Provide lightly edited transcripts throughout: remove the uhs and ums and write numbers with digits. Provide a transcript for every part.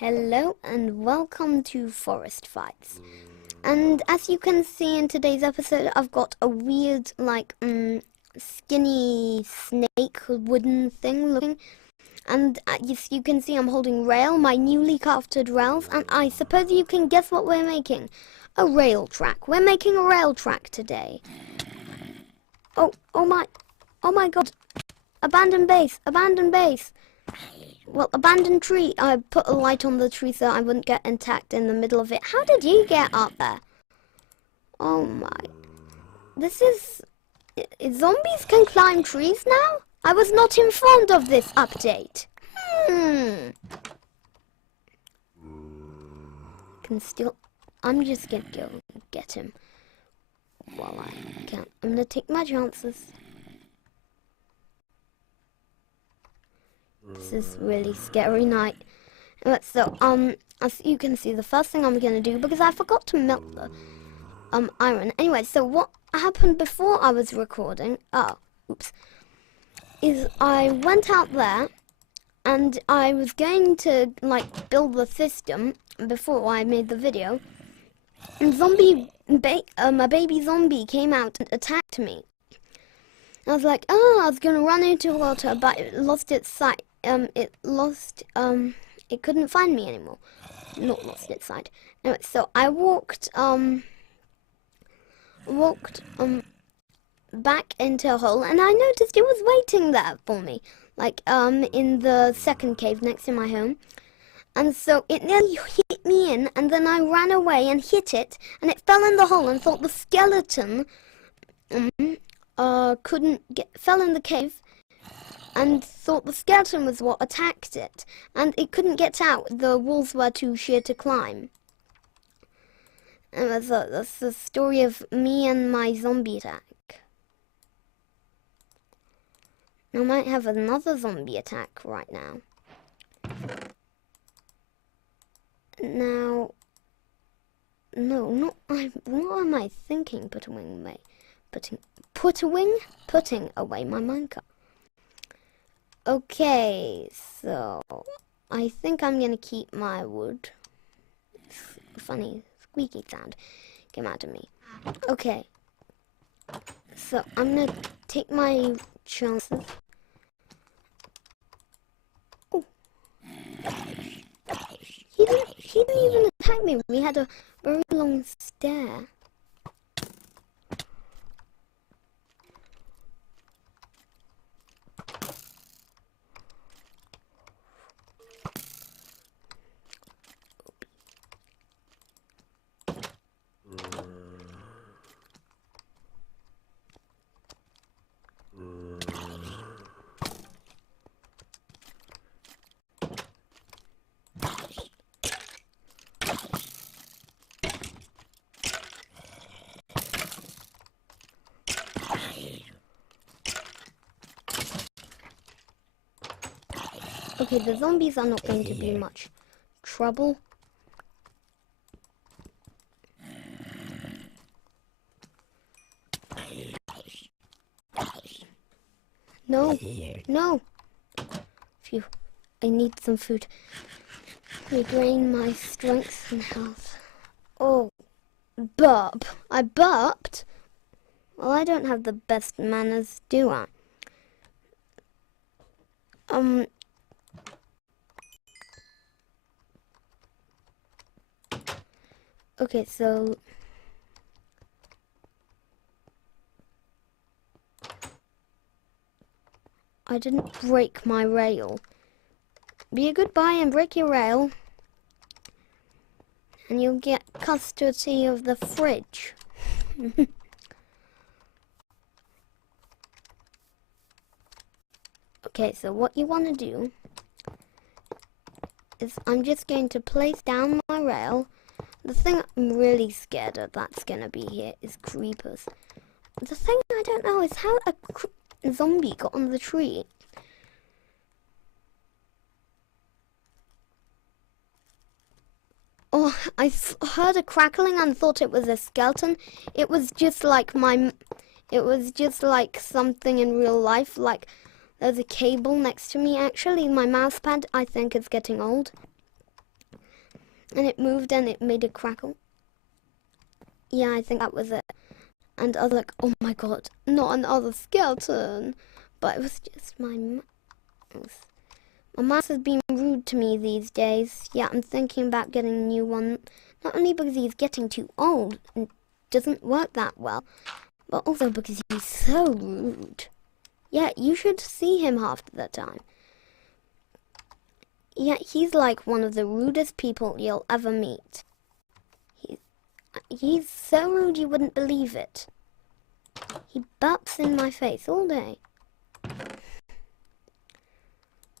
Hello and welcome to Forest Fights. And as you can see in today's episode, I've got a weird, skinny snake wooden thing looking. And as you can see, I'm holding rail, my newly crafted rails. And I suppose you can guess what we're making. A rail track. We're making a rail track today. Oh my god. Abandoned base, abandoned base. Well, abandoned tree. I put a light on the tree so I wouldn't get attacked in the middle of it. How did you get up there? Oh my. This is... Zombies can climb trees now? I was not informed of this update. Can still... I'm just gonna go get him while I can. I'm gonna take my chances. This is really scary night. So, as you can see, the first thing I'm gonna do, because I forgot to melt the iron. Anyway, so what happened before I was recording, is I went out there and I was going to, build the system before I made the video. And a baby zombie came out and attacked me. I was like, I was gonna run into water, but it lost its sight. It couldn't find me anymore. Not lost its sight. Anyway, so I walked back into a hole, and I noticed it was waiting there for me, in the second cave next to my home. And so it nearly hit me in, and then I ran away and hit it, and it fell in the hole, and thought the skeleton fell in the cave, and thought the skeleton was what attacked it, and it couldn't get out. The walls were too sheer to climb. And that's the story of me and my zombie attack. I might have another zombie attack right now. Now, no, not what am I thinking? Putting away my minecart. Okay, so I think I'm gonna keep my wood. Funny squeaky sound came out of me. Okay, so I'm gonna take my chances. Oh, he didn't even attack me. We had a very long stare. Okay, the zombies are not going to be much trouble. No. Phew. I need some food. Regain my strength and health. Oh, burp. I burped? Well, I don't have the best manners, do I? Okay, so... I didn't break my rail. Be a good boy and break your rail, and you'll get custody of the fridge. Okay, so what you want to do is I'm just going to place down my rail. The thing I'm really scared of that's going to be here is creepers. The thing I don't know is how a zombie got on the tree. Oh, I heard a crackling and thought it was a skeleton. It was just like something in real life. Like, there's a cable next to me. Actually, my mouse pad, I think, is getting old. and it moved and it made a crackle. Yeah, I think that was it. And I was like, oh my god, not another skeleton. But it was just my mouse. My mouse has been rude to me these days. Yeah, I'm thinking about getting a new one. Not only because he's getting too old and doesn't work that well, but also because he's so rude. Yeah, you should see him half the time. Yeah, he's like one of the rudest people you'll ever meet. He's so rude you wouldn't believe it. He burps in my face all day.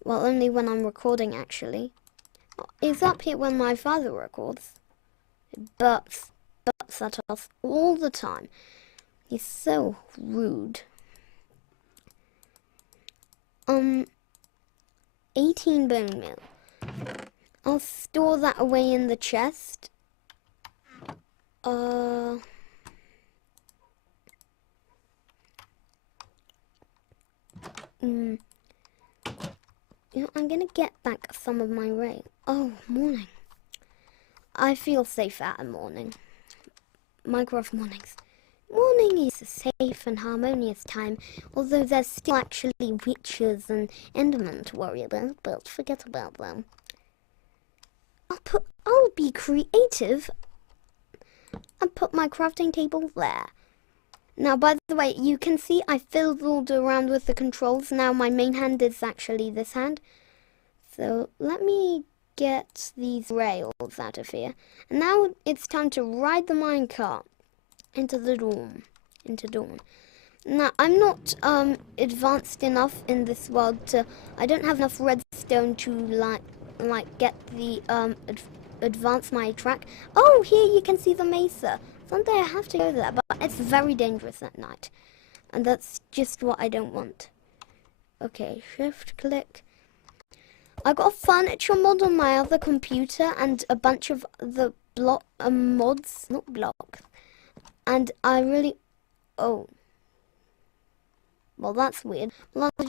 Well, only when I'm recording, actually. He's up here when my father records. He burps at us all the time. He's so rude. 18 bone meal. I'll store that away in the chest. You know, I'm gonna get back some of my rain. Oh, morning. I feel safe at a morning. Minecraft mornings. Morning is a safe and harmonious time, although there's still actually witches and endermen to worry about, but forget about them. I'll be creative and put my crafting table there. Now, by the way, you can see I fiddled around with the controls. Now my main hand is actually this hand. So let me get these rails out of here. And now it's time to ride the minecart into the dawn. Now, I'm not advanced enough in this world to... I don't have enough redstone to like get the advance my track. Oh, here you can see the mesa. Someday I have to go there, but it's very dangerous at night. And that's just what I don't want. Okay, shift click. I got a furniture mod on my other computer and a bunch of the mods, not blocks. And I really... Oh. Well, that's weird. Well, I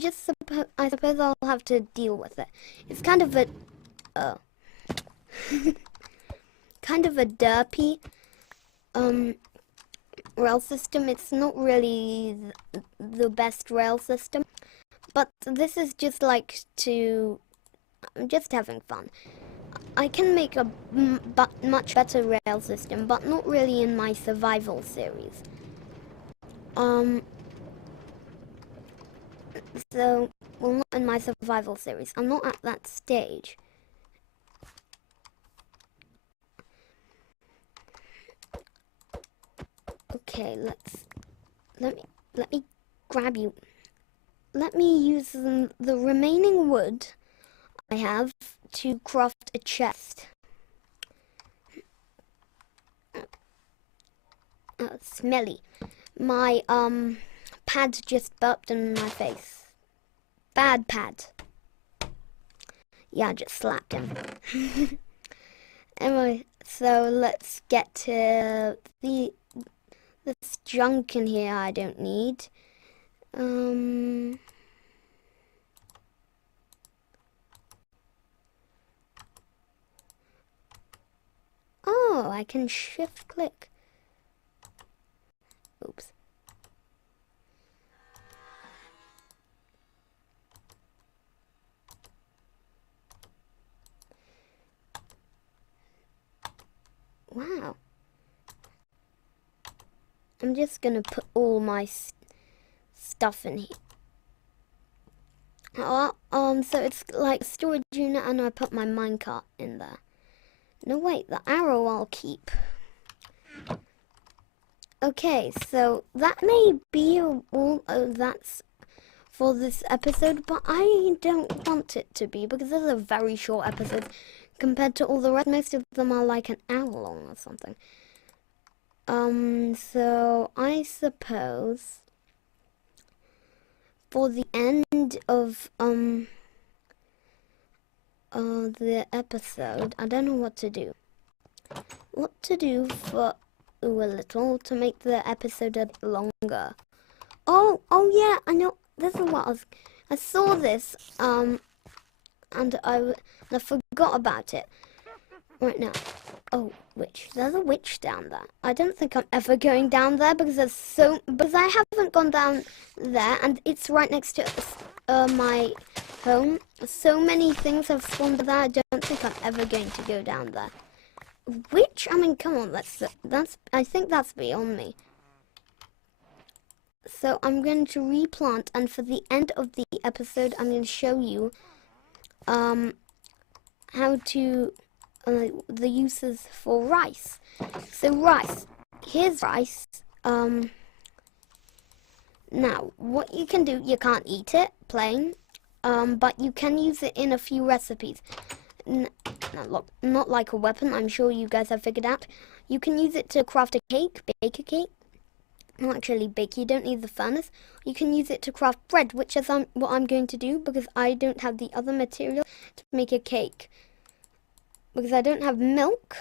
suppose I'll have to deal with it. It's kind of a... kind of a derpy rail system. It's not really the best rail system. But this is just like to... I'm just having fun. I can make a much better rail system, but not really in my survival series. So, well, not in my survival series. I'm not at that stage. Okay, let me grab you. Let me use the remaining wood I have to craft a chest. Smelly. My pad just burped in my face. Bad pad. Yeah, I just slapped him. Anyway, so let's get to this junk in here I don't need. Oh, I can shift click. Oops. Wow. I'm just gonna put all my stuff in here. So it's like storage unit, and I put my minecart in there. No, wait, the arrow I'll keep. Okay, so that may be all that's for this episode, but I don't want it to be, because this is a very short episode compared to all the rest. Most of them are like an hour long or something. So I suppose for the end of the episode, I don't know what to do. What to do for a little to make the episode a bit longer. Oh yeah, I know. This is what I saw this and I forgot about it right now. Oh, witch. There's a witch down there. I don't think I'm ever going down there because because I haven't gone down there and it's right next to my home. So many things have spawned there. I don't think I'm ever going to go down there. Witch? I mean, come on. I think that's beyond me. So I'm going to replant, and for the end of the episode, I'm going to show you how to the uses for rice. So rice, here's rice. Now what you can do, you can't eat it plain, but you can use it in a few recipes. Not like a weapon, I'm sure you guys have figured out. You can use it to craft a cake, bake a cake. Not actually bake, you don't need the furnace. You can use it to craft bread, which is what I'm going to do because I don't have the other material to make a cake. Because I don't have milk.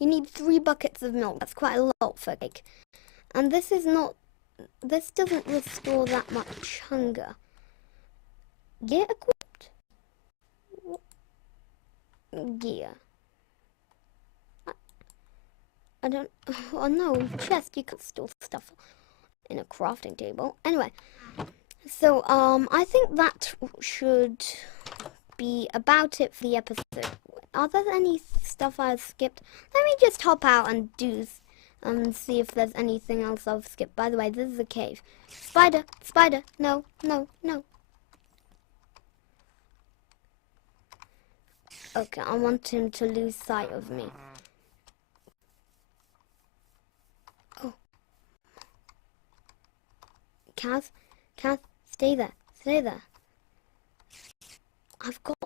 You need 3 buckets of milk. That's quite a lot for a cake. And this doesn't restore that much hunger. Get equipped. Gear. I don't, oh no, chest, you can't store stuff in a crafting table. Anyway, so, I think that should be about it for the episode. Are there any stuff I've skipped? Let me just hop out and see if there's anything else I've skipped. By the way, this is a cave. Spider, spider, no, no, no. Okay, I want him to lose sight of me. Kaz, stay there, stay there. I've got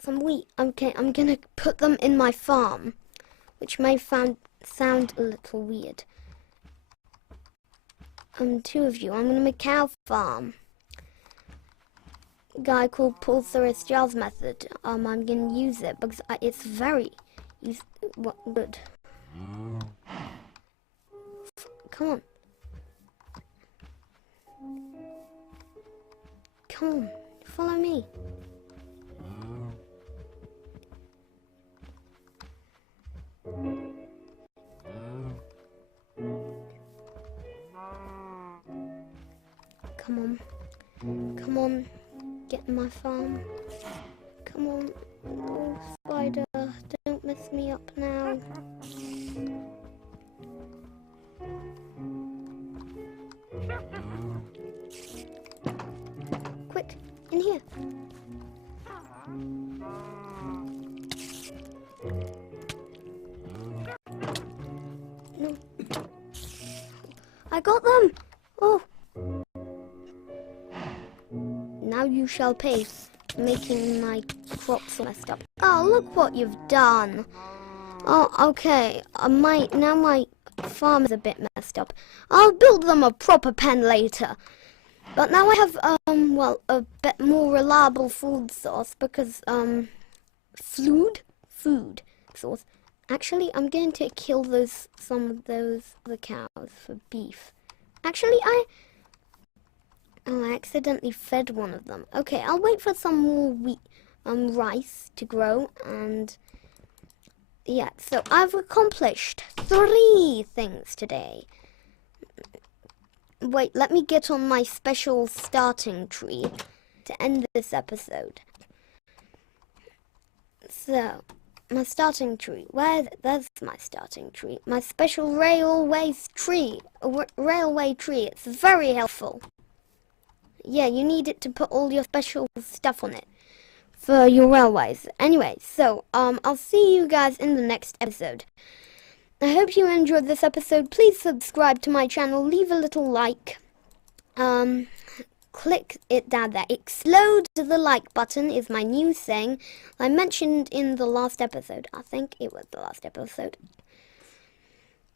some wheat. Okay, I'm gonna put them in my farm, which may sound a little weird. 2 of you. I'm gonna make a cow farm. A guy called Pulsaris Giles method. I'm gonna use it because it's very good. Come on. Come on, follow me. Come on, get in my farm. Come on, oh spider, don't mess me up now. Quick, in here. No. I got them! Oh. Now you shall pay, making my crops all messed up. Oh, look what you've done. Oh, okay. Now my farm is a bit messed up. I'll build them a proper pen later. But now I have, a bit more reliable food source because, food source. Actually, I'm going to kill some of the cows for beef. Actually, I accidentally fed one of them. Okay, I'll wait for some more rice to grow, and yeah, so I've accomplished 3 things today. Wait, let me get on my special starting tree to end this episode. So, my starting tree. Where is it? There's my starting tree. My special railway tree. It's very helpful. Yeah, you need it to put all your special stuff on it for your railways. Anyway, so, I'll see you guys in the next episode. I hope you enjoyed this episode. Please subscribe to my channel. Leave a little like. Click it down there. Explode the like button is my new saying. I mentioned in the last episode. I think it was the last episode.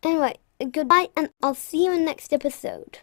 Anyway, goodbye, and I'll see you in the next episode.